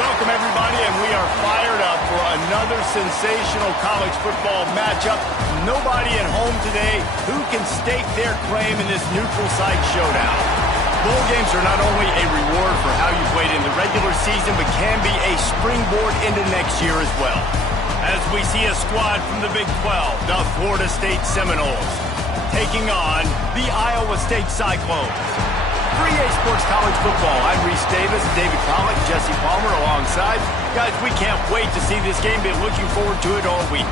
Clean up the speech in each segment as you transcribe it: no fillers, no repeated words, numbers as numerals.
Welcome, everybody, and we are fired up for another sensational college football matchup. Nobody at home today who can stake their claim in this neutral site showdown. Bowl games are not only a reward for how you played in the regular season, but can be a springboard into next year as well. As we see a squad from the Big 12, the Florida State Seminoles, taking on the Iowa State Cyclones. 3A Sports College Football. I'm Reese Davis, David Pollock, Jesse Palmer alongside. Guys, we can't wait to see this game. Been looking forward to it all week.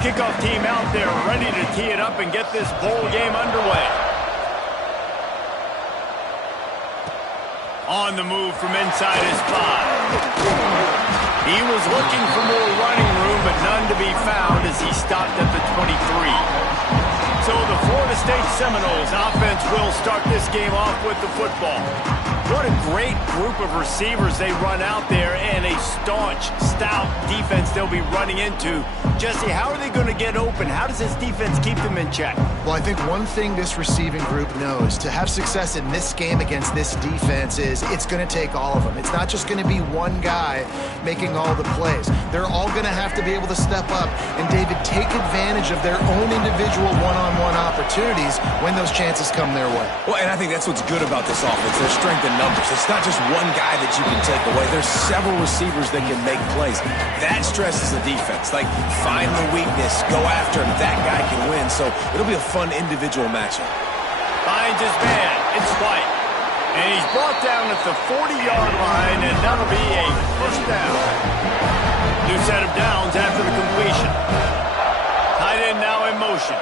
Kickoff team out there ready to tee it up and get this bowl game underway. On the move from inside his 5. He was looking for more running room, but none to be found as he stopped at the 23. So the Florida State Seminoles offense will start this game off with the football. What a great group of receivers they run out there, and a staunch, stout defense they'll be running into. Jesse, how are they going to get open? How does this defense keep them in check? Well, I think one thing this receiving group knows, to have success in this game against this defense, is it's going to take all of them. It's not just going to be one guy making all the plays. They're all going to have to be able to step up and, David, take advantage of their own individual one-on-one opportunities when those chances come their way. Well, and I think that's what's good about this offense. Their strength in numbers. It's not just one guy that you can take away. There's several receivers that can make plays. That stresses the defense. Like, find the weakness, go after him. That guy can win. So it'll be a fun individual matchup. Finds his man. It's White. And he's brought down at the 40-yard line, and that'll be a first down. New set of downs after the completion. Tight end now in motion.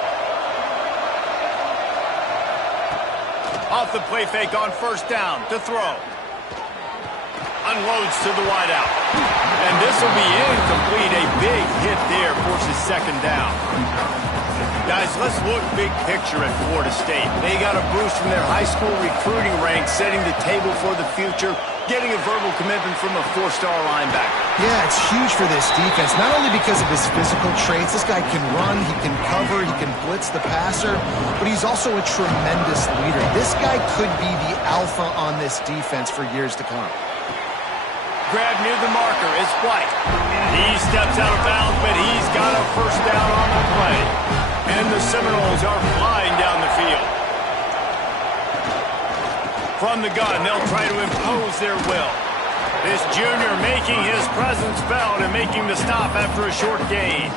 Off the play fake on first down to throw. Unloads to the wideout. And this will be incomplete. A big hit there forces second down. Guys, let's look big picture at Florida State. They got a boost from their high school recruiting ranks, setting the table for the future, getting a verbal commitment from a 4-star linebacker. Yeah, it's huge for this defense, not only because of his physical traits. This guy can run, he can cover, he can blitz the passer, but he's also a tremendous leader. This guy could be the alpha on this defense for years to come. Grab near the marker is White. He steps out of bounds, but he's got a first down on the play. And the Seminoles are flying down the field. From the gun, they'll try to impose their will. This junior making his presence felt and making the stop after a short gain.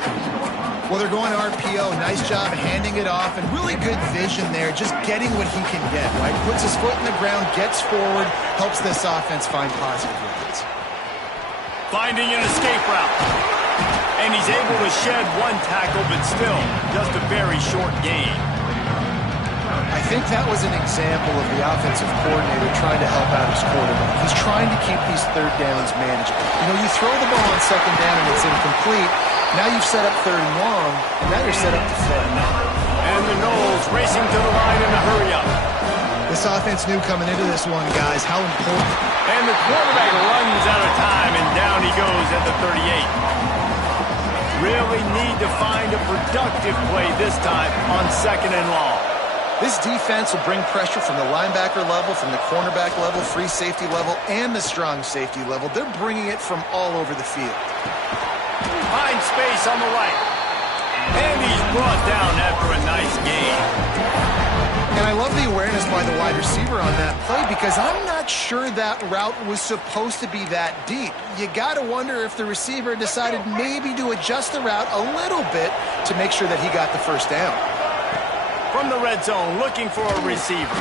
Well, they're going to RPO. Nice job handing it off, and really good vision there, just getting what he can get, right? Puts his foot in the ground, gets forward, helps this offense find positive yards. Finding an escape route. And he's able to shed one tackle, but still just a very short gain. I think that was an example of the offensive coordinator trying to help out his quarterback. He's trying to keep these third downs manageable. You know, you throw the ball on second down and it's incomplete. Now you've set up third and long, and now you're set up to fail. And the Noles racing to the line in a hurry-up. This offense knew coming into this one, guys, how important. And the quarterback runs out of time, and down he goes at the 38. Really need to find a productive play this time on second and long. This defense will bring pressure from the linebacker level, from the cornerback level, free safety level, and the strong safety level. They're bringing it from all over the field. Finds space on the right. And he's brought down after a nice gain. And I love the awareness by the wide receiver on that play because I'm not sure that route was supposed to be that deep. You got to wonder if the receiver decided maybe to adjust the route a little bit to make sure that he got the first down. From the red zone, looking for a receiver.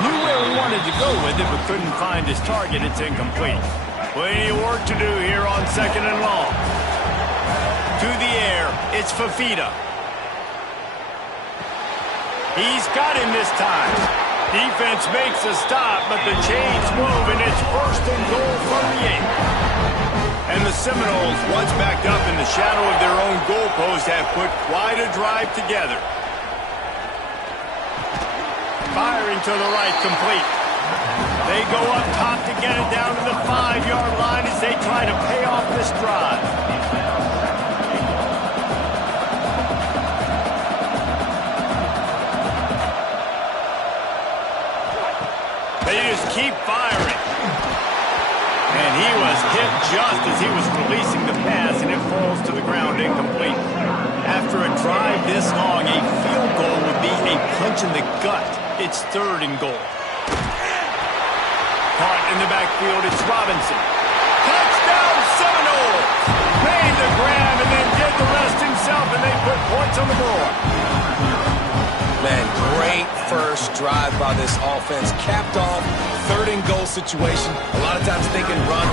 Knew where he wanted to go with it, but couldn't find his target. It's incomplete. Plenty of work to do here on 2nd and long. To the air, it's Fafita. He's got him this time. Defense makes a stop, but the chains move, and it's 1st and goal from the 8. And the Seminoles, once backed up in the shadow of their own goalpost, have put quite a drive together. Firing to the right, complete. They go up top to get it down to the 5-yard line as they try to pay off this drive. They just keep firing. And he was hit just as he was releasing the pass, and it falls to the ground incomplete. After a drive this long, a field goal would be a punch in the gut. It's 3rd and goal. Caught in the backfield, it's Robinson. Touchdown Seminoles! Made the grab and then did the rest himself, and they put points on the board. Man, great first drive by this offense. Capped off, 3rd and goal situation. A lot of times thinking run.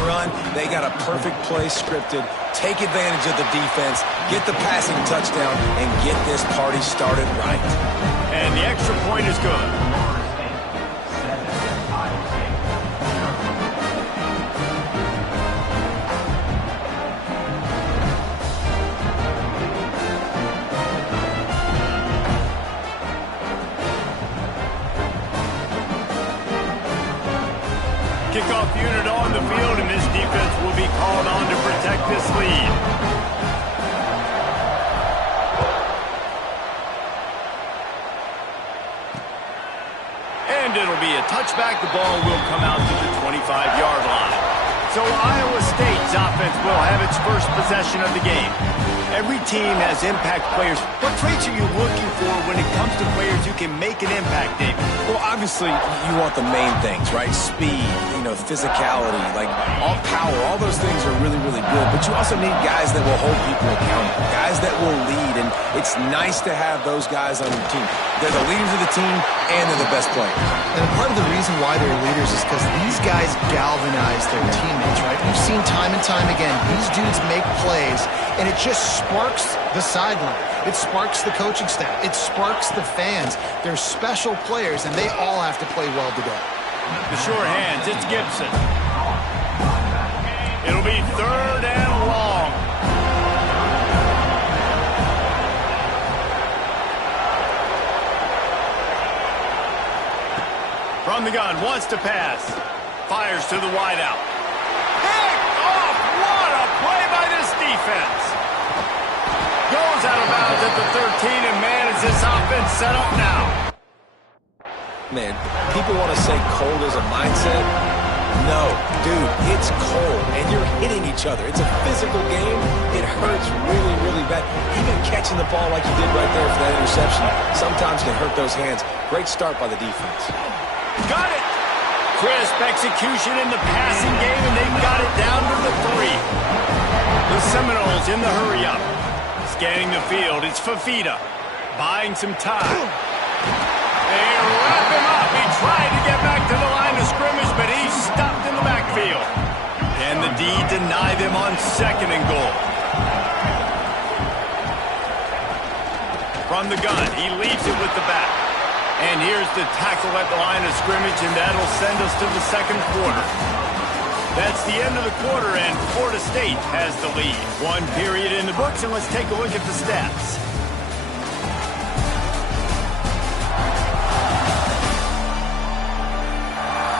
They got a perfect play scripted. Take advantage of the defense, get the passing touchdown, and get this party started right. And the extra point is good. Kickoff unit on the field, and this defense will be called on to protect this lead. And it'll be a touchback. The ball will come out to the 25-yard line. So Iowa State's offense will have its first possession of the game. Every team has impact players. What traits are you looking for when it comes to players who can make an impact, David? Well, obviously, you want the main things, right? Speed, physicality, like all power, all those things are really, really good. But you also need guys that will hold people accountable, guys that will lead. And it's nice to have those guys on your team. They're the leaders of the team, and they're the best players. And part of the reason why they're leaders is because these guys galvanize their teammates, right? We've seen time and time again, these dudes make plays, and it just sparks the sideline. It sparks the coaching staff. It sparks the fans. They're special players, and they all have to play well today. The sure hands, it's Gibson. It'll be 3rd and long. From the gun, wants to pass. Fires to the wideout. Picked off! What a play by this defense! Goes out of bounds at the 13, and man, is this offense set up now. Man, people want to say cold is a mindset. No, dude, it's cold, and you're hitting each other. It's a physical game. It hurts really, really bad. Even catching the ball like you did right there for that interception sometimes can hurt those hands. Great start by the defense. Got it! Crisp execution in the passing game, and they've got it down to the 3. The Seminoles in the hurry-up. Scanning the field, it's Fafita. Buying some time. They wrap him up. He tried to get back to the line of scrimmage, but he's stopped in the backfield. And the D deny them on 2nd and goal. From the gun, he leaves it with the back. And here's the tackle at the line of scrimmage, and that'll send us to the 2nd quarter. That's the end of the quarter, and Florida State has the lead. 1 period in the books, and let's take a look at the stats.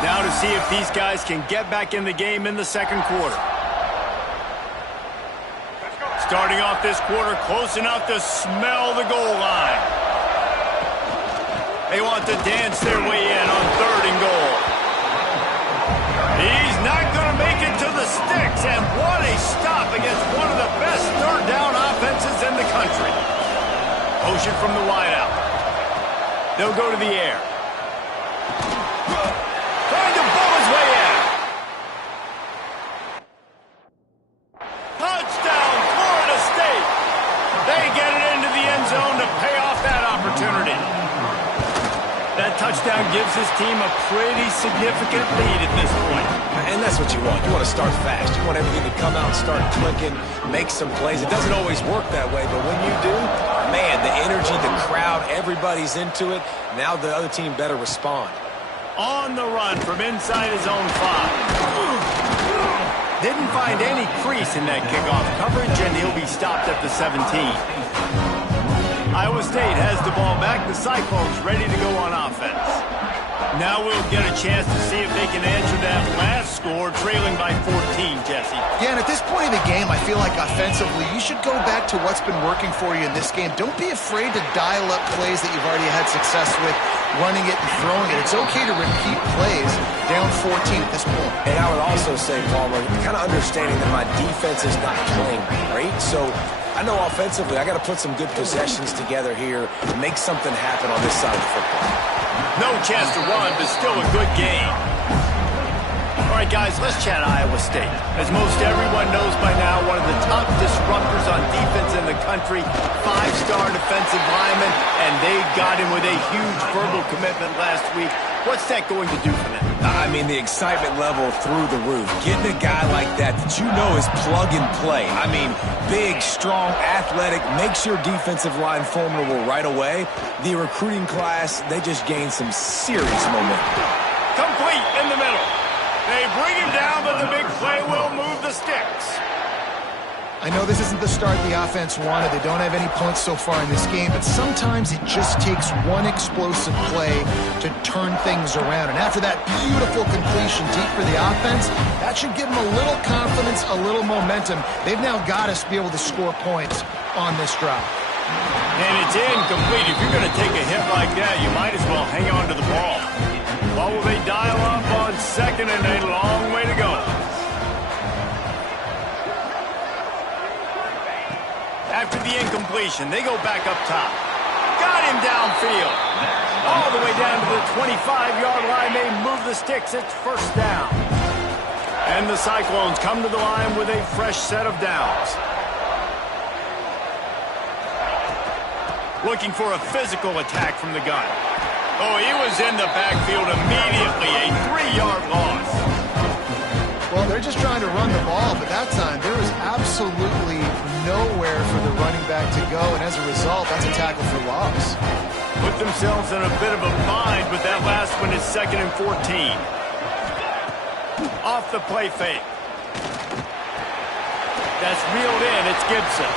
Now to see if these guys can get back in the game in the 2nd quarter. Starting off this quarter close enough to smell the goal line. They want to dance their way in on 3rd and goal. He's not going to make it to the sticks, and what a stop against one of the best 3rd down offenses in the country. Motion from the wideout. They'll go to the air. Trying to bowl his way in. Touchdown, Florida State. They get it into the end zone to pay off that opportunity. That touchdown gives his team a pretty significant lead at this point. And that's what you want. You want to start fast. You want everything to come out and start clicking, make some plays. It doesn't always work that way, but when you do, man, the energy, the crowd, everybody's into it. Now the other team better respond. On the run from inside his own 5. Didn't find any crease in that kickoff coverage, and he'll be stopped at the 17. Iowa State has the ball back. The Cyclones ready to go on offense. Now we'll get a chance to see if they can answer that last score, trailing by 14, Jesse. Yeah, and at this point in the game, I feel like offensively, you should go back to what's been working for you in this game. Don't be afraid to dial up plays that you've already had success with, running it and throwing it. It's okay to repeat plays down 14 at this point. And I would also say, Palmer, kind of understanding that my defense is not playing great, so I know offensively I got to put some good possessions together here and make something happen on this side of the football. No chance to run, but still a good game. All right, guys, let's chat Iowa State. As most everyone knows by now, one of the top disruptors on defense in the country, 5-star defensive lineman, and they got him with a huge verbal commitment last week. What's that going to do for them? I mean, the excitement level through the roof. Getting a guy like that you know is plug and play. I mean, big, strong, athletic, makes your defensive line formidable right away. The recruiting class, they just gained some serious momentum. Complete in the middle. They bring him down, but the big play will move the sticks. I know this isn't the start the offense wanted. They don't have any points so far in this game, but sometimes it just takes one explosive play to turn things around. And after that beautiful completion deep for the offense, that should give them a little confidence, a little momentum. They've now got us to be able to score points on this drive. And it's incomplete. If you're going to take a hit like that, you might as well hang on to the ball. What will they dial up on second and a long way to go? After the incompletion, they go back up top. Got him downfield. All the way down to the 25-yard line. They move the sticks. It's first down. And the Cyclones come to the line with a fresh set of downs. Looking for a physical attack from the gun. Oh, he was in the backfield immediately. A 3-yard loss. Well, they're just trying to run the ball, but that time there was absolutely nowhere for the running back to go, and as a result, that's a tackle for loss. Put themselves in a bit of a bind, but that last one is 2nd and 14. Off the play fake. That's reeled in. It's Gibson.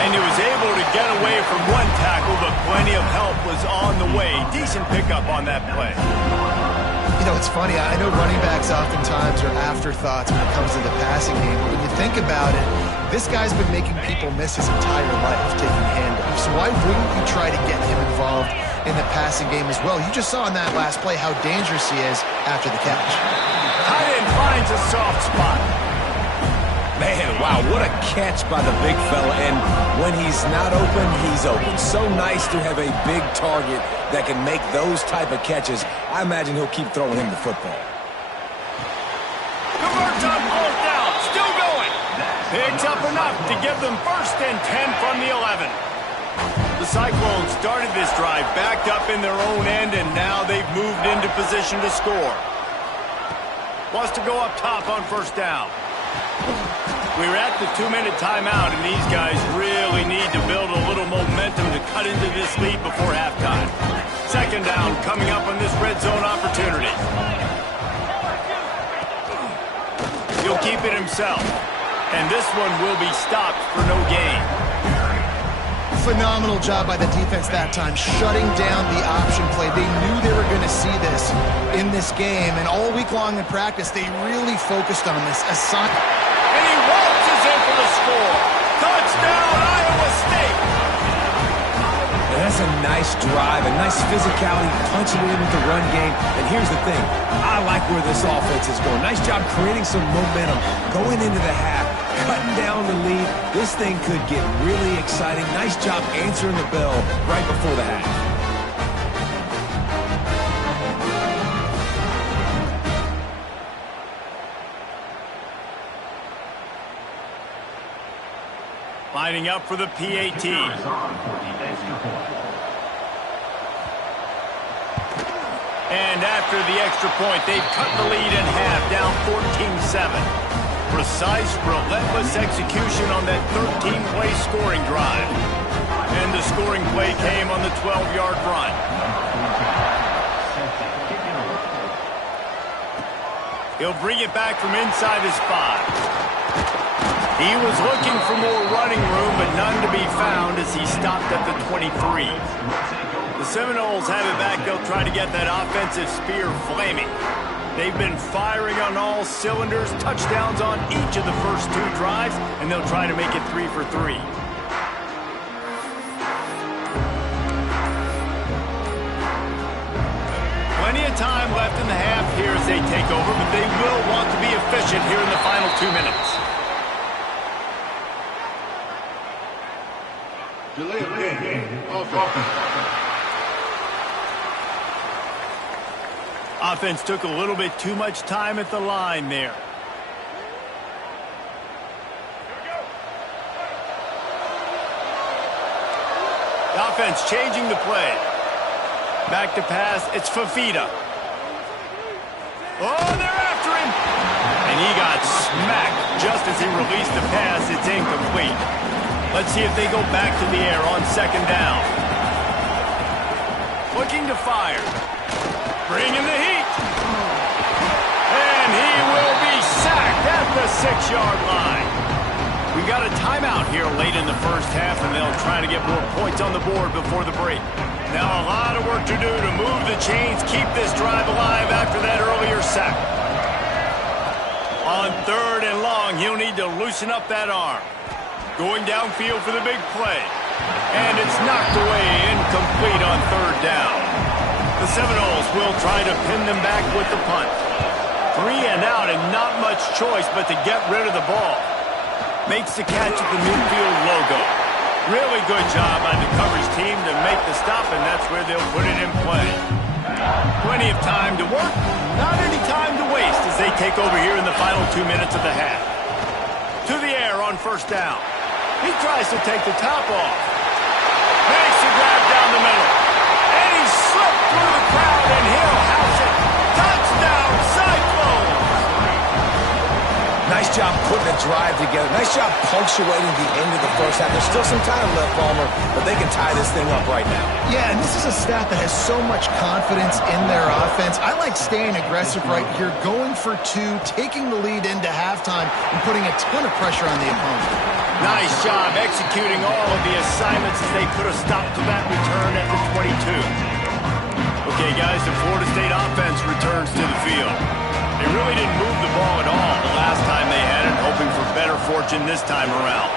And he was able to get away from one tackle, but plenty of help was on the way. Decent pickup on that play. You know, it's funny. I know running backs oftentimes are afterthoughts when it comes to the passing game. But when you think about it, this guy's been making people miss his entire life taking handoffs. So why wouldn't you try to get him involved in the passing game as well? You just saw in that last play how dangerous he is after the catch. Tight end finds a soft spot. Man, wow, what a catch by the big fella. And when he's not open, he's open. So nice to have a big target that can make those type of catches. I imagine he'll keep throwing him the football. Converts on 4th down. Still going. Picks up enough to give them 1st and 10 from the 11. The Cyclones started this drive backed up in their own end, and now they've moved into position to score. Wants to go up top on 1st down. We're at the 2-minute timeout, and these guys really need to build a little momentum to cut into this lead before halftime. 2nd down coming up on this red zone opportunity. He'll keep it himself, and this one will be stopped for no gain. Phenomenal job by the defense that time, shutting down the option play. They knew they were going to see this in this game, and all week long in practice, they really focused on this. And he waltzes in for the score. Touchdown, Iowa State. And that's a nice drive, a nice physicality, punching in with the run game. And here's the thing, I like where this offense is going. Nice job creating some momentum, going into the half, cutting down the lead. This thing could get really exciting. Nice job answering the bell right before the half. Lining up for the PAT. And after the extra point, they've cut the lead in half, down 14-7. Precise, relentless execution on that 13-play scoring drive. And the scoring play came on the 12-yard run. He'll bring it back from inside his 5. He was looking for more running room, but none to be found as he stopped at the 23. The Seminoles have it back. They'll try to get that offensive spear flaming. They've been firing on all cylinders, touchdowns on each of the first 2 drives, and they'll try to make it 3 for 3. Plenty of time left in the half here as they take over, but they will want to be efficient here in the final 2 minutes. Delay of game. Offense. Offense took a little bit too much time at the line there. The offense changing the play. Back to pass. It's Fafita. Oh, they're after him. And he got smacked just as he released the pass. It's incomplete. Let's see if they go back to the air on 2nd down. Looking to fire. Bringing the heat. And he will be sacked at the 6-yard line. We got a timeout here late in the first half, and they'll try to get more points on the board before the break. Now a lot of work to do to move the chains, keep this drive alive after that earlier sack. On 3rd and long, he'll need to loosen up that arm. Going downfield for the big play. And it's knocked away, incomplete on 3rd down. The Seminoles will try to pin them back with the punt. 3 and out and not much choice but to get rid of the ball. Makes the catch at the midfield logo. Really good job by the coverage team to make the stop, and that's where they'll put it in play. Plenty of time to work, not any time to waste as they take over here in the final 2 minutes of the half. To the air on 1st down. He tries to take the top off. Makes the grab down the middle. And he slipped through the crowd, and he'll house it. Touchdown, Cyclones! Nice job putting a drive together. Nice job punctuating the end of the first half. There's still some time left, Palmer, but they can tie this thing up right now. Yeah, and this is a staff that has so much confidence in their offense. I like staying aggressive right here, going for 2, taking the lead into halftime, and putting a ton of pressure on the opponent. Nice job executing all of the assignments as they put a stop to that return at the 22. Okay, guys, the Florida State offense returns to the field. They really didn't move the ball at all the last time they had it, hoping for better fortune this time around.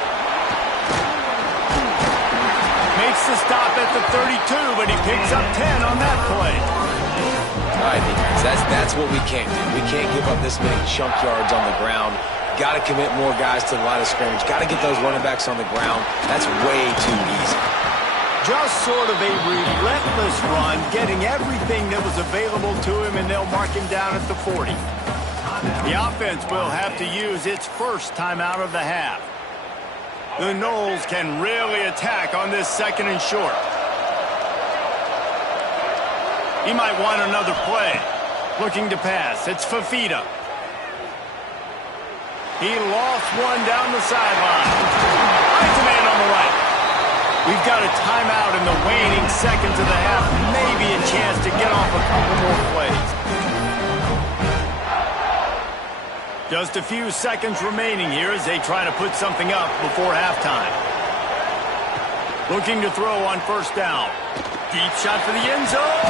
Makes the stop at the 32, but he picks up 10 on that play. All right, that's what we can't do. We can't give up this many chunk yards on the ground. Got to commit more guys to the line of scrimmage. Got to get those running backs on the ground. That's way too easy. Just sort of a relentless run, getting everything that was available to him, and they'll mark him down at the 40. The offense will have to use its first timeout of the half. The Noles can really attack on this 2nd and short. He might want another play. Looking to pass. It's Fafita. He lost one down the sideline. Finds a man on the right. We've got a timeout in the waning seconds of the half. Maybe a chance to get off a couple more plays. Just a few seconds remaining here as they try to put something up before halftime. Looking to throw on 1st down. Deep shot for the end zone.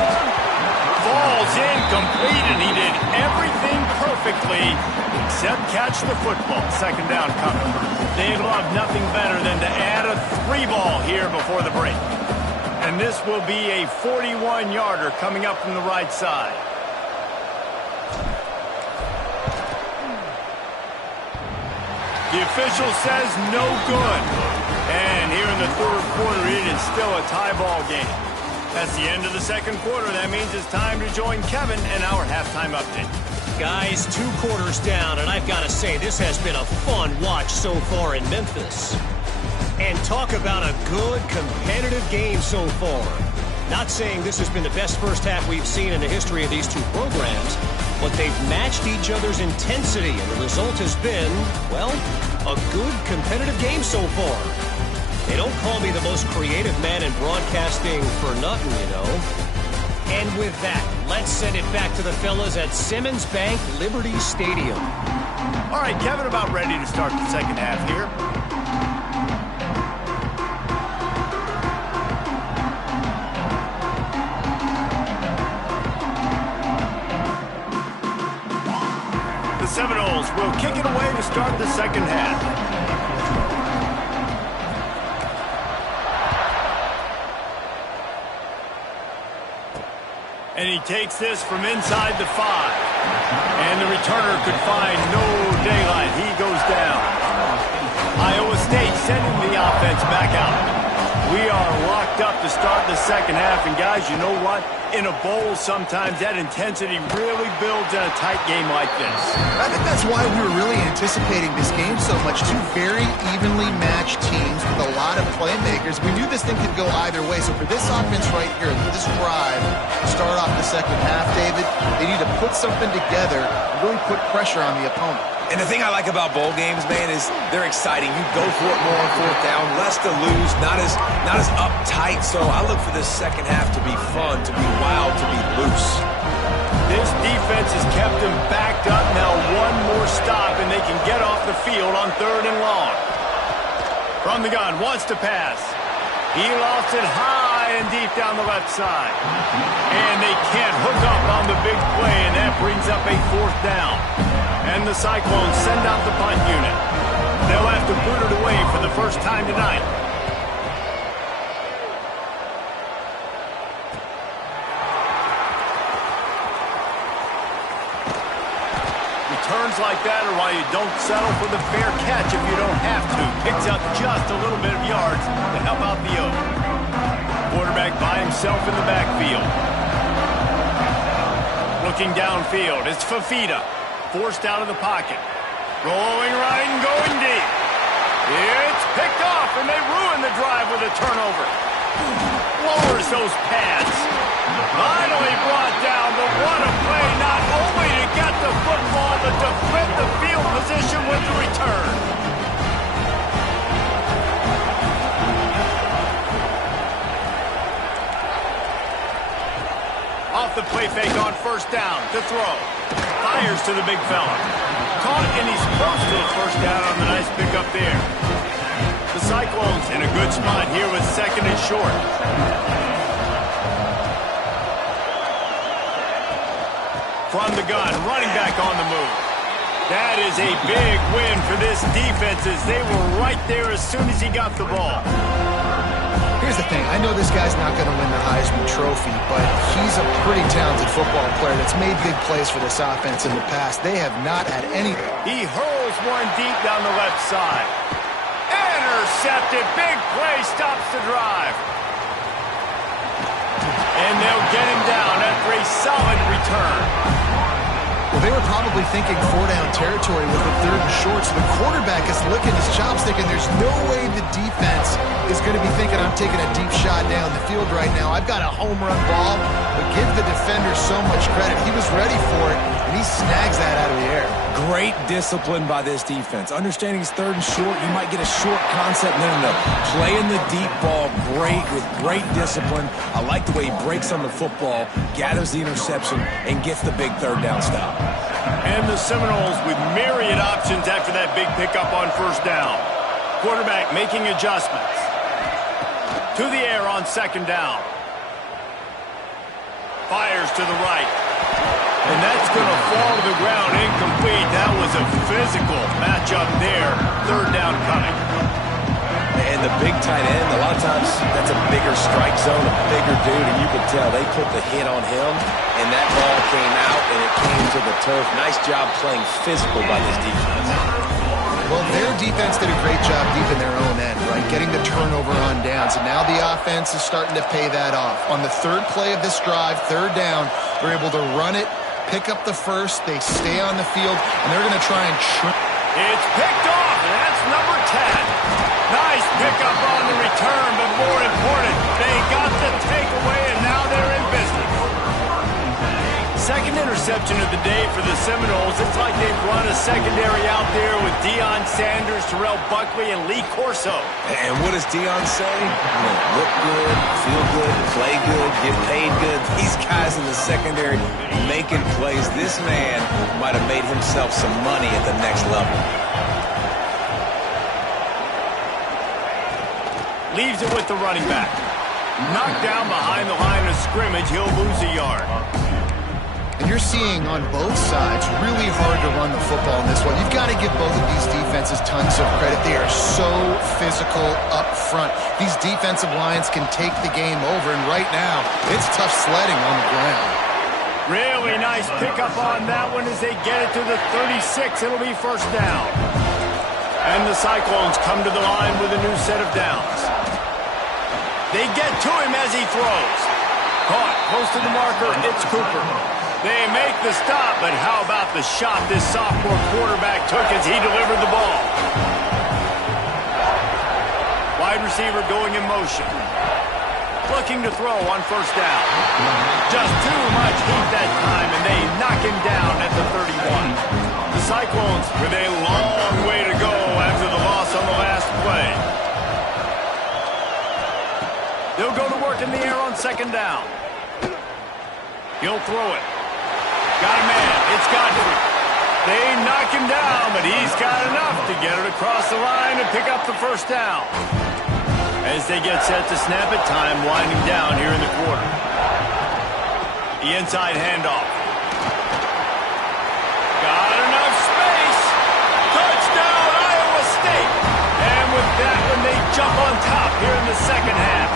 Falls incomplete, and he did everything perfectly except catch the football. 2nd down coming. They'd love nothing better than to add a 3-ball here before the break. And this will be a 41-yarder coming up from the right side. The official says no good. And here in the 3rd quarter, it is still a tie ball game. That's the end of the 2nd quarter. That means it's time to join Kevin in our halftime update. Guys, 2 quarters down, and I've got to say, this has been a fun watch so far in Memphis. And talk about a good competitive game so far. Not saying this has been the best first half we've seen in the history of these two programs, but they've matched each other's intensity, and the result has been, well, a good competitive game so far. They don't call me the most creative man in broadcasting for nothing, you know. And with that, let's send it back to the fellas at Simmons Bank Liberty Stadium. All right, Kevin, about ready to start the second half here. The Seminoles will kick it away to start the second half. And he takes this from inside the 5. And the returner could find no daylight. He goes down. Iowa State sending the offense back out. We are locked up to start the second half. And, guys, you know what? In a bowl, sometimes that intensity really builds in a tight game like this. I think that's why we were really anticipating this game so much. Two very evenly matched teams with a lot of playmakers. We knew this thing could go either way. So for this offense right here, this drive, start off the second half, David, they need to put something together and really put pressure on the opponent. And the thing I like about bowl games, man, is they're exciting. You go for it more on fourth down, less to lose, not as uptight. So I look for this second half to be fun, to be wild, to be loose. This defense has kept them backed up. Now one more stop, and they can get off the field on 3rd and long. From the gun, wants to pass. He lost it high and deep down the left side. And they can't hook up on the big play, and that brings up a 4th down. And the Cyclones send out the punt unit. They'll have to put it away for the first time tonight. Returns like that are why you don't settle for the fair catch if you don't have to. Picks up just a little bit of yards to help out the O. Quarterback by himself in the backfield. Looking downfield, it's Fafita. Forced out of the pocket. Rolling right and going deep. It's picked off, and they ruin the drive with a turnover. Lowers those pads. Finally brought down, but what a play, not only to get the football, but to flip the field position with the return. Off the play fake on 1st down to throw. Fires to the big fella. Caught, and he's close to a 1st down on the nice pickup there. The Cyclones in a good spot here with 2nd and short. From the gun, running back on the move. That is a big win for this defense as they were right there as soon as he got the ball. Here's the thing. I know this guy's not going to win the Heisman Trophy, but he's a pretty talented football player that's made big plays for this offense in the past. They have not had anything. He hurls one deep down the left side. Intercepted. Big play stops the drive. And they'll get him down after a solid return. Well, they were probably thinking 4-down territory with the 3rd and short, so the quarterback is licking his chops thinking there's no way the defense is going to be thinking I'm taking a deep shot down the field right now. I've got a home run ball, but give the defender so much credit. He was ready for it, and he snags that out of the air. Great discipline by this defense. Understanding it's 3rd and short, you might get a short concept. No. Playing the deep ball great with great discipline. I like the way he breaks on the football, gathers the interception, and gets the big 3rd down stop. And the Seminoles with myriad options after that big pickup on 1st down. Quarterback making adjustments. To the air on 2nd down. Fires to the right. And that's going to fall to the ground incomplete. That was a physical matchup there. 3rd down coming. And the big tight end, a lot of times that's a bigger strike zone, a bigger dude, and you could tell they put the hit on him, and that ball came out, and it came to the turf. Nice job playing physical by this defense. Well, their defense did a great job deep in their own end, right? Getting the turnover on downs, and now the offense is starting to pay that off. On the 3rd play of this drive, 3rd down, they're able to run it, pick up the 1st, they stay on the field, and they're going to try and... It's picked off, and that's number 10. Nice pick up on the return, but more important, they got the takeaway, and now they're in business. Second interception of the day for the Seminoles. It's like they've run a secondary out there with Deion Sanders, Terrell Buckley, and Lee Corso. And what does Deion say? Look good, feel good, play good, get paid good. These guys in the secondary making plays. This man might have made himself some money at the next level. Leaves it with the running back. Knocked down behind the line of scrimmage. He'll lose a yard. And you're seeing on both sides really hard to run the football in this one. You've got to give both of these defenses tons of credit. They are so physical up front. These defensive lines can take the game over, and right now, it's tough sledding on the ground. Really nice pickup on that one as they get it to the 36. It'll be first down. And the Cyclones come to the line with a new set of downs. They get to him as he throws. Caught close to the marker. It's Cooper. They make the stop, but how about the shot this sophomore quarterback took as he delivered the ball? Wide receiver going in motion. Looking to throw on first down. Just too much heat that time, and they knock him down at the 31. The Cyclones with a long way to go after the loss on the last play. They'll go to work in the air on second down. He'll throw it. Got a man. It's Godfrey. They knock him down, but he's got enough to get it across the line and pick up the first down. As they get set to snap it, time winding down here in the quarter. The inside handoff. Got enough space. Touchdown, Iowa State. And with that one, they jump on top here in the second half.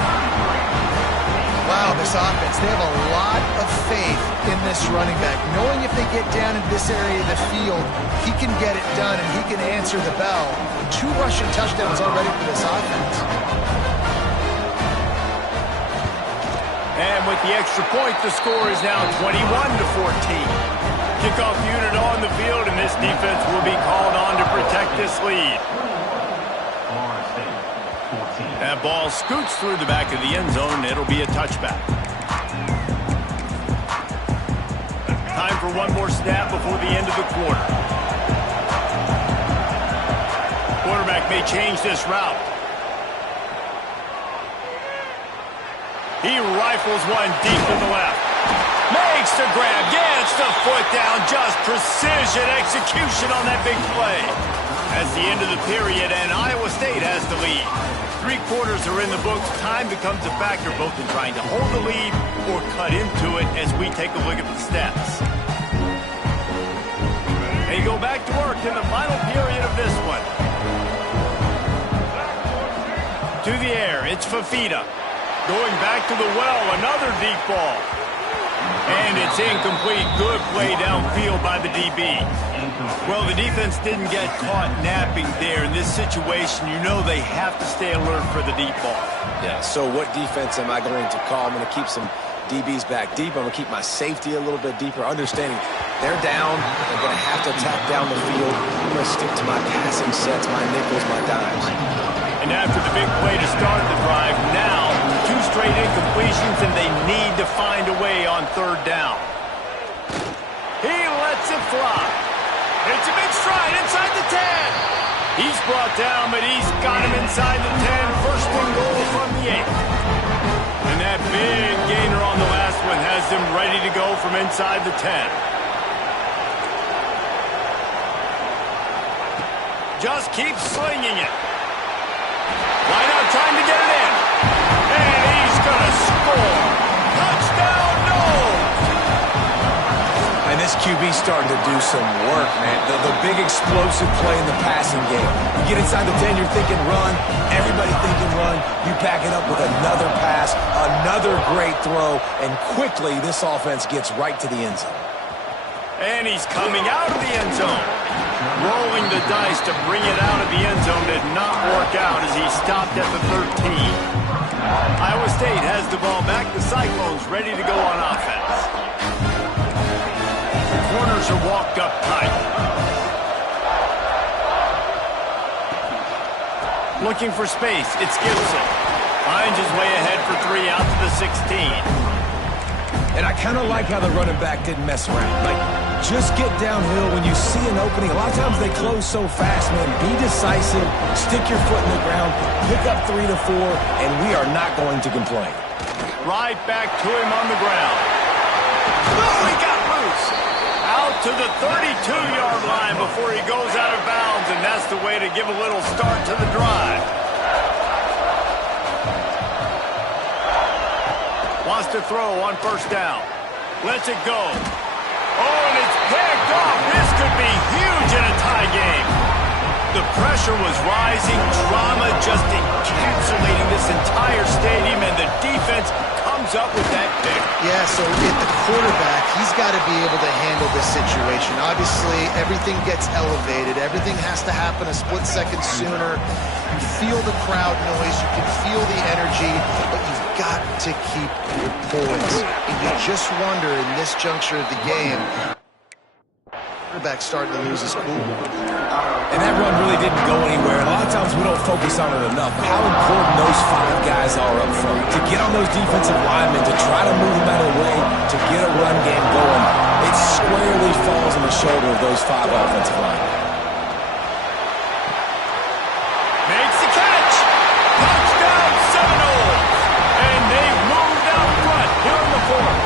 Wow, this offense, they have a lot of faith in this running back. Knowing if they get down in this area of the field, he can get it done and he can answer the bell. 2 rushing touchdowns already for this offense. And with the extra point, the score is now 21-14. Kickoff unit on the field, and this defense will be called on to protect this lead. That ball scoots through the back of the end zone, and it'll be a touchback. Time for one more snap before the end of the quarter. Quarterback may change this route. He rifles one deep to the left. Makes the grab, gets the foot down, just precision execution on that big play. That's the end of the period, and Iowa State has the lead. 3 quarters are in the books. Time becomes a factor both in trying to hold the lead or cut into it as we take a look at the stats. They go back to work in the final period of this one. To the air, it's Fafita. Going back to the well, another deep ball. And it's incomplete. Good play downfield by the DB. Well, the defense didn't get caught napping there. In this situation, you know they have to stay alert for the deep ball. Yeah, so what defense am I going to call? I'm going to keep some DBs back deep. I'm going to keep my safety a little bit deeper, understanding they're down. They're going to have to attack down the field. I'm going to stick to my passing sets, my nickels, my dimes. And after the big play to start the drive, now 2 straight incompletions, and they need to find a way on third down. He lets it fly. It's a big stride inside the 10. He's brought down, but he's got him inside the 10. First and goal from the 8. And that big gainer on the last one has him ready to go from inside the 10. Just keep slinging it. Line out, trying to get it in. And he's going to score. Touchdown, Noles! And this QB's starting to do some work, man. The big explosive play in the passing game. You get inside the 10, you're thinking run. Everybody thinking run. You back it up with another pass, another great throw, and quickly this offense gets right to the end zone. And he's coming out of the end zone. Rolling the dice to bring it out of the end zone did not work out as he stopped at the 13. Iowa State has the ball back. The Cyclones ready to go on offense. The corners are walked up tight. Looking for space. It's Gibson. Finds his way ahead for 3 out to the 16. And I kind of like how the running back didn't mess around. Like, just get downhill when you see an opening. A lot of times they close so fast, man. Be decisive, stick your foot in the ground, pick up 3 to 4, and we are not going to complain. Right back to him on the ground. Oh, he got loose. Out to the 32-yard line before he goes out of bounds, and that's the way to give a little start to the drive. Wants to throw on first down. Lets it go. Oh, and it's picked off. This could be huge in a tie game. The pressure was rising. Drama just encapsulating this entire stadium, and the defense comes up with that pick. Yeah, so at the quarterback, he's got to be able to handle this situation. Obviously, everything gets elevated. Everything has to happen a split second sooner. You feel the crowd noise. You can feel the energy, but you've got to keep your poise. And you just wonder in this juncture of the game, quarterback's starting to lose his cool. And that run really didn't go anywhere. And a lot of times we don't focus on it enough. How important those 5 guys are up front. To get on those defensive linemen, to try to move them out of the way, to get a run game going, it squarely falls on the shoulder of those 5 offensive linemen. Makes the catch. Touchdown Seminoles. And they've moved out front here in the 4th.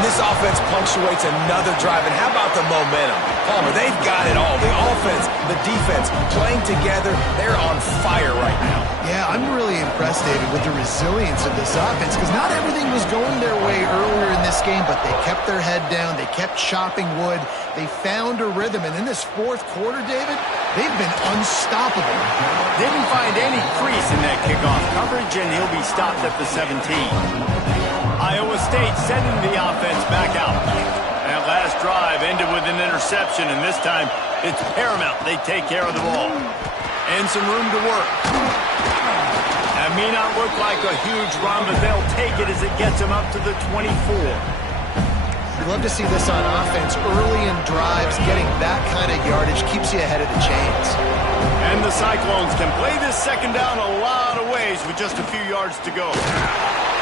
And this offense punctuates another drive. And how about the momentum? Palmer, they've got it all. The offense, the defense, playing together. They're on fire right now. Yeah, I'm really impressed, David, with the resilience of this offense, because not everything was going their way earlier in this game, but they kept their head down. They kept chopping wood. They found a rhythm. And in this 4th quarter, David, they've been unstoppable. Didn't find any crease in that kickoff coverage, and he'll be stopped at the 17. Iowa State sending the offense back out. That last drive ended with an interception, and this time it's paramount they take care of the ball. And some room to work. That may not look like a huge run, but they'll take it as it gets them up to the 24. You love to see this on offense. Early in drives, getting that kind of yardage keeps you ahead of the chains. And the Cyclones can play this second down a lot of ways with just a few yards to go.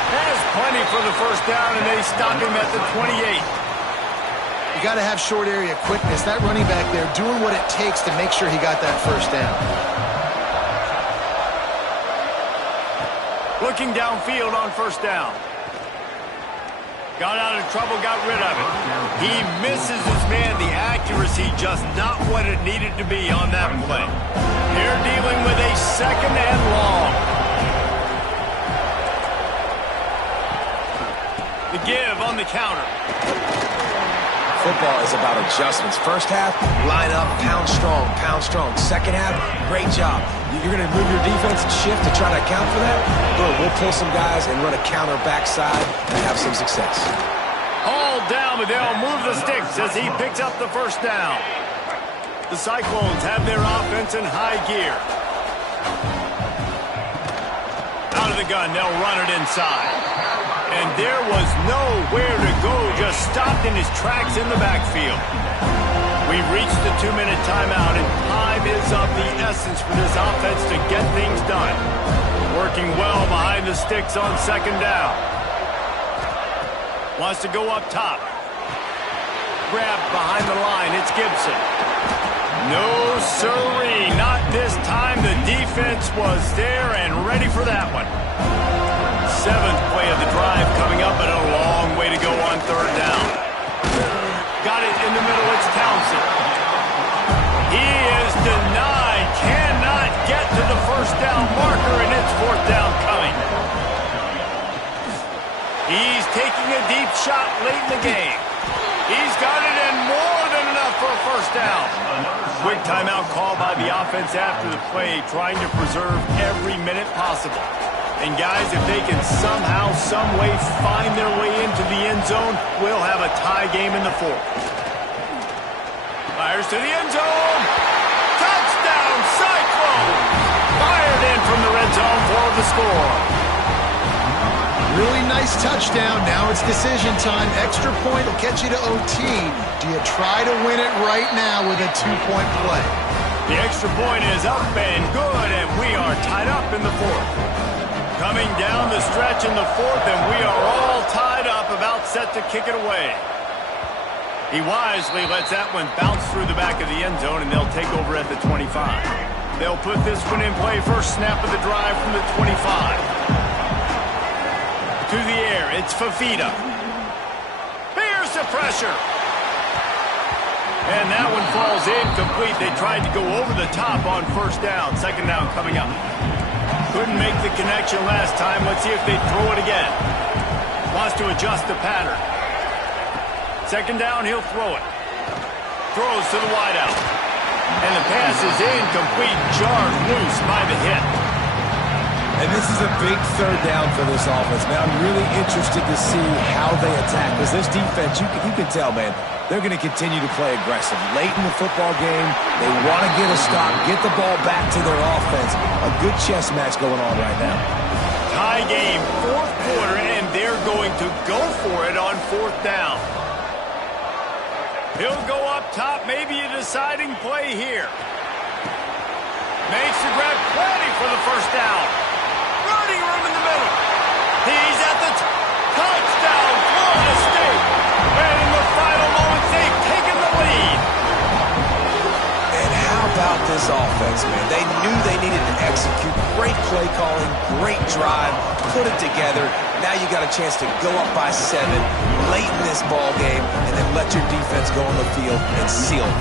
Has plenty for the first down, and they stop him at the 28. You got to have short area quickness. That running back there doing what it takes to make sure he got that first down. Looking downfield on first down. Got out of trouble, got rid of it. He misses his man. The accuracy just not what it needed to be on that play. They're dealing with a second and long. The give on the counter. Football is about adjustments. First half, line up, pound strong, pound strong. Second half, great job. You're going to move your defense and shift to try to account for that? Boom, we'll pull some guys and run a counter backside and have some success. All down, but they'll move the sticks as he picks up the first down. The Cyclones have their offense in high gear. Out of the gun, they'll run it inside. And there was nowhere to go, just stopped in his tracks in the backfield. We've reached the 2-minute timeout, and time is of the essence for this offense to get things done. Working well behind the sticks on second down. Wants to go up top. Grabbed behind the line, it's Gibson. No siree, not this time. The defense was there and ready for that one. 7th play of the drive coming up, but a long way to go on third down. Got it in the middle, it's Townsend. He is denied, cannot get to the first down marker, and it's 4th down coming. He's taking a deep shot late in the game. He's got it in more than enough for a first down. Quick timeout call by the offense after the play, trying to preserve every minute possible. And guys, if they can somehow, some way find their way into the end zone, we'll have a tie game in the 4th. Fires to the end zone. Touchdown, Cyclone! Fired in from the red zone for the score. Really nice touchdown. Now it's decision time. Extra point will get you to OT. Do you try to win it right now with a 2-point play? The extra point is up and good, and we are tied up in the fourth. Coming down the stretch in the fourth, and we are all tied up, about set to kick it away. He wisely lets that one bounce through the back of the end zone, and they'll take over at the 25. They'll put this one in play. First snap of the drive from the 25. To the air, it's Fafita. Here's the pressure. And that one falls incomplete. They tried to go over the top on first down. Second down coming up. Couldn't make the connection last time. Let's see if they throw it again. Wants to adjust the pattern. Second down, he'll throw it. Throws to the wideout. And the pass is incomplete. Jarred loose by the hit. And this is a big third down for this offense, man. I'm really interested to see how they attack. Because this defense, you can tell, man, they're going to continue to play aggressive. Late in the football game, they want to get a stop, get the ball back to their offense. A good chess match going on right now. Tie game, fourth quarter, and they're going to go for it on fourth down. He'll go up top, maybe a deciding play here. Makes the grab, plenty for the first down. Running room in the middle. He's at the touchdown, Florida State. And in the final moments, they've taken the lead. And how about this offense, man? They knew they needed to execute. Great play calling, great drive, put it together. Now you got a chance to go up by 7 late in this ball game and then let your defense go on the field and seal it.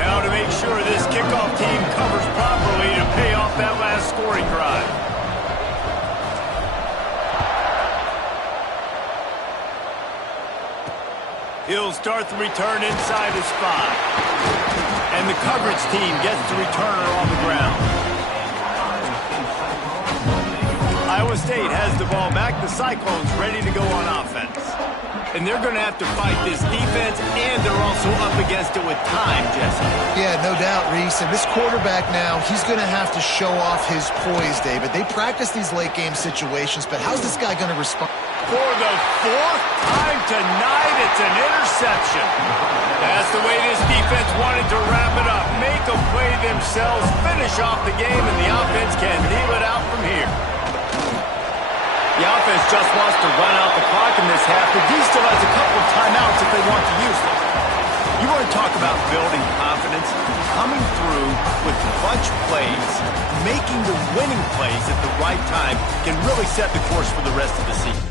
Now to make sure this kickoff team covers properly to pay off that last scoring drive. He'll start the return inside his 5. And the coverage team gets the returner on the ground. Iowa State has the ball back. The Cyclones ready to go on offense. And they're going to have to fight this defense, and they're also up against it with time, Jesse. Yeah, no doubt, Reese. And this quarterback now, he's going to have to show off his poise, David. They practice these late-game situations, but how's this guy going to respond? For the fourth time tonight, it's an interception. That's the way this defense wanted to wrap it up. Make a play themselves, finish off the game, and the offense can kneel it out from here. The offense just wants to run out the clock in this half, but D still has a couple of timeouts if they want to use them. You want to talk about building confidence? Coming through with clutch plays, making the winning plays at the right time can really set the course for the rest of the season.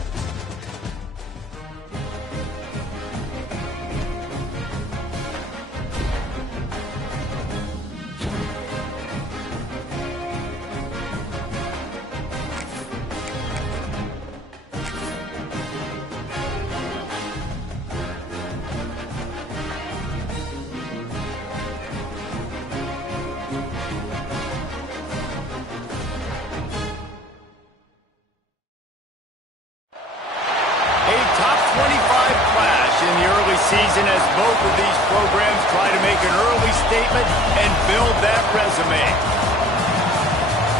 Season as both of these programs try to make an early statement and build that resume.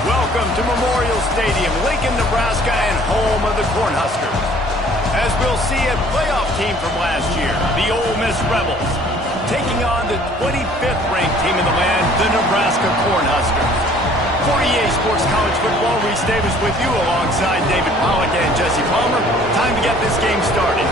Welcome to Memorial Stadium, Lincoln, Nebraska, and home of the Cornhuskers. As we'll see, a playoff team from last year, the Ole Miss Rebels, taking on the 25th ranked team in the land, the Nebraska Cornhuskers. For EA Sports College Football, Reese Davis with you alongside David Pollack and Jesse Palmer. Time to get this game started.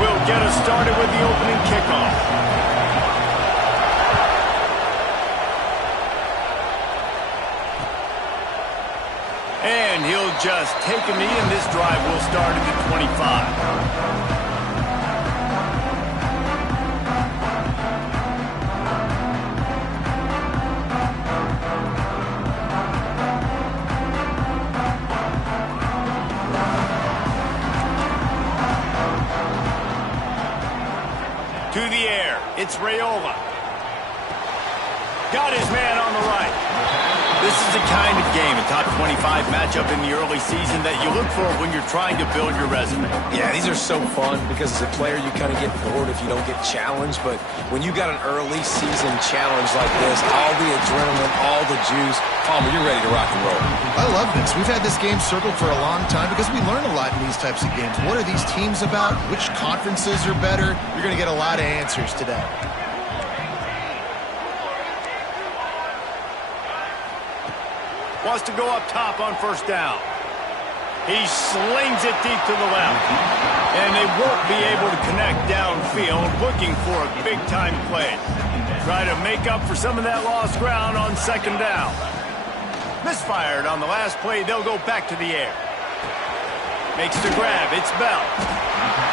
Will get us started with the opening kickoff. And he'll just take a knee, and this drive will start at the 25. To the air, it's Raiola. Got his man on the right. This is the kind of game, a top 25 matchup in the early season that you look for when you're trying to build your resume. Yeah, these are so fun because as a player, you kind of get bored if you don't get challenged. But when you got an early season challenge like this, all the adrenaline, all the juice, Palmer, you're ready to rock and roll. I love this. We've had this game circled for a long time because we learn a lot in these types of games. What are these teams about? Which conferences are better? You're going to get a lot of answers today. Wants to go up top on first down. He slings it deep to the left. And they won't be able to connect downfield, looking for a big-time play. Try to make up for some of that lost ground on second down. Misfired on the last play. They'll go back to the air. Makes the grab. It's Bell.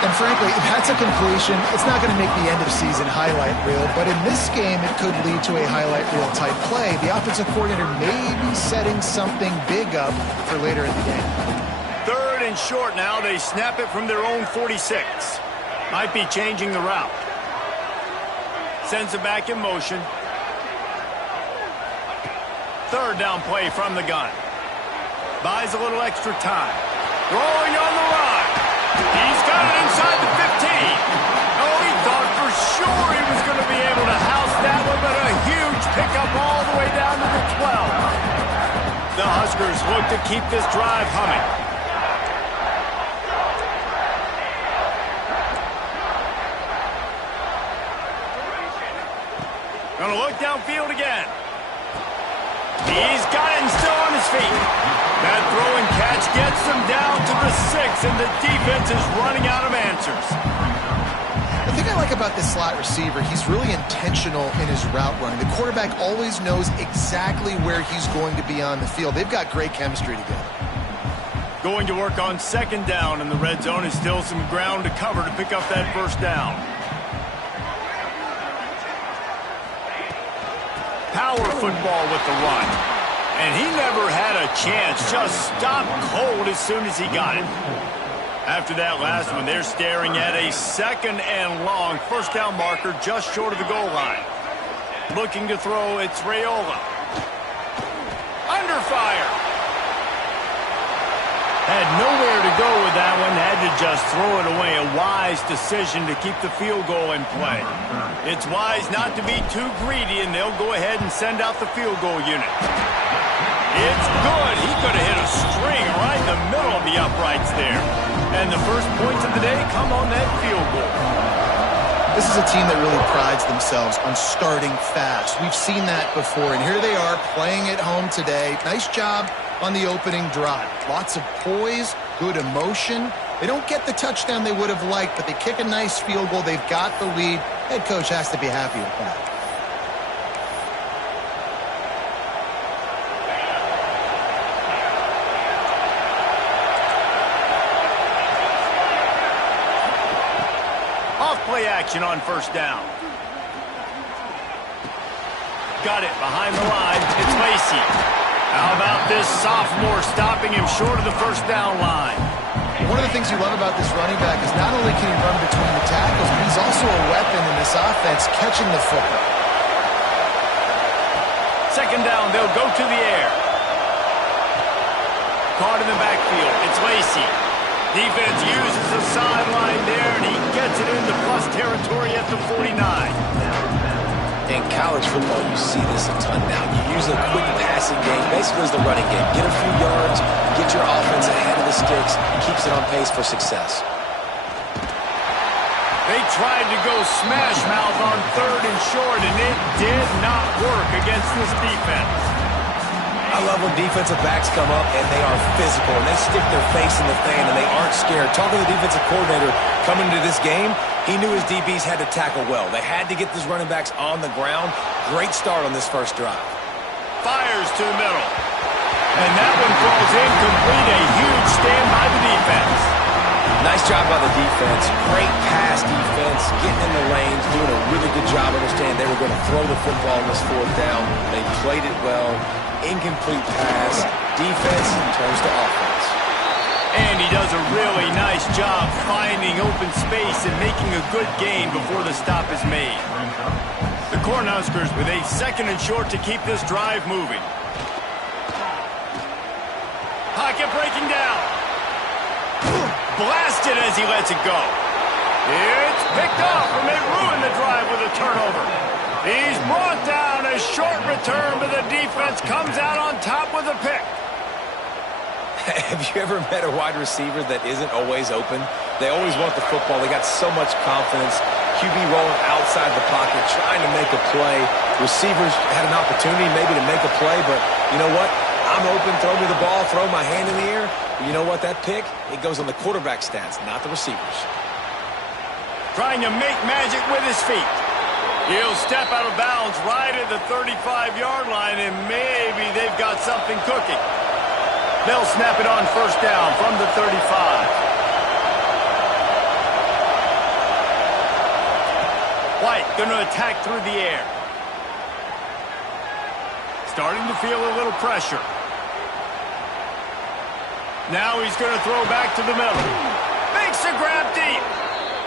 And frankly, if that's a completion, it's not going to make the end-of-season highlight reel. But in this game, it could lead to a highlight reel-type play. The offensive coordinator may be setting something big up for later in the game. Third and short now. They snap it from their own 46. Might be changing the route. Sends it back in motion. Third down play from the gun. Buys a little extra time. Throwing on the run. He's got it inside the 15. Oh, he thought for sure he was going to be able to house that one, but a huge pickup all the way down to the 12. The Huskers look to keep this drive humming. Going to look downfield again. He's got it and still on his feet. That throw and catch gets them down to the 6, and the defense is running out of answers. The thing I like about this slot receiver, he's really intentional in his route running. The quarterback always knows exactly where he's going to be on the field. They've got great chemistry together. Going to work on second down in the red zone. Is still some ground to cover to pick up that first down. Power football with the run. And he never had a chance. Just stopped cold as soon as he got it. After that last one, they're staring at a second and long. First down marker just short of the goal line. Looking to throw, it's Raiola. Under fire. Had nowhere to go with that one. Had to just throw it away. A wise decision to keep the field goal in play. It's wise not to be too greedy, and they'll go ahead and send out the field goal unit. It's good. He could have hit a string right in the middle of the uprights there. And the first points of the day come on that field goal. This is a team that really prides themselves on starting fast. We've seen that before, and here they are playing at home today. Nice job on the opening drive. Lots of poise, good emotion. They don't get the touchdown they would have liked, but they kick a nice field goal. They've got the lead. Head coach has to be happy with that. Play action on first down. Got it behind the line. It's Lacey. How about this sophomore stopping him short of the first down line? One of the things you love about this running back is not only can he run between the tackles, but he's also a weapon in this offense, catching the football. Second down, they'll go to the air. Caught in the backfield. It's Lacey. Defense uses the sideline there, and he gets it into plus territory at the 49. In college football, you see this a ton now. You use a quick passing game, basically as the running game. Get a few yards, get your offense ahead of the sticks, keeps it on pace for success. They tried to go smash mouth on third and short, and it did not work against this defense. I love when defensive backs come up and they are physical and they stick their face in the fan and they aren't scared. Talking to the defensive coordinator coming into this game, he knew his DBs had to tackle well. They had to get these running backs on the ground. Great start on this first drive. Fires to the middle. And that one falls incomplete. A huge stand by the defense. Nice job by the defense. Great pass defense, getting in the lanes, doing a really good job understanding they were going to throw the football on this fourth down. They played it well. Incomplete pass. Defense turns to offense. And he does a really nice job finding open space and making a good gain before the stop is made. The Cornhuskers with a 2nd and short to keep this drive moving. Pocket breaking down. Blasted as he lets it go. It's picked off, and they ruin the drive with a turnover. He's brought down. A short return, but the defense comes out on top with a pick. Have you ever met a wide receiver that isn't always open? They always want the football. They got so much confidence. QB rolling outside the pocket, trying to make a play. Receivers had an opportunity maybe to make a play, but you know what? I'm open, throw me the ball, throw my hand in the air. But you know what? That pick, it goes on the quarterback stats, not the receivers. Trying to make magic with his feet. He'll step out of bounds right at the 35-yard line, and maybe they've got something cooking. They'll snap it on 1st down from the 35. White going to attack through the air. Starting to feel a little pressure. Now he's going to throw back to the middle. Makes a grab deep.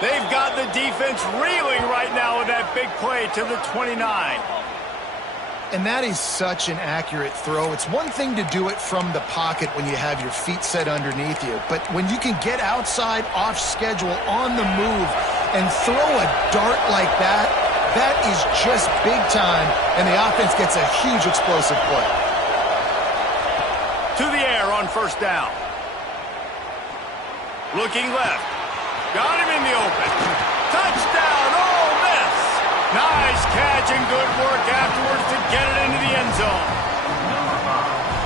They've got the defense reeling right now with that big play to the 29. And that is such an accurate throw. It's one thing to do it from the pocket when you have your feet set underneath you, but when you can get outside, off schedule, on the move, and throw a dart like that, that is just big time, and the offense gets a huge explosive play. To the air on 1st down. Looking left. Got him in the open. Touchdown, Ole Miss. Nice catch and good work afterwards to get it into the end zone.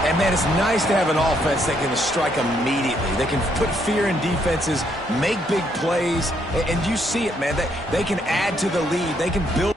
And, man, it's nice to have an offense that can strike immediately. They can put fear in defenses, make big plays, and you see it, man. They can add to the lead. They can build.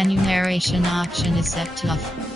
Enumeration option is set to off.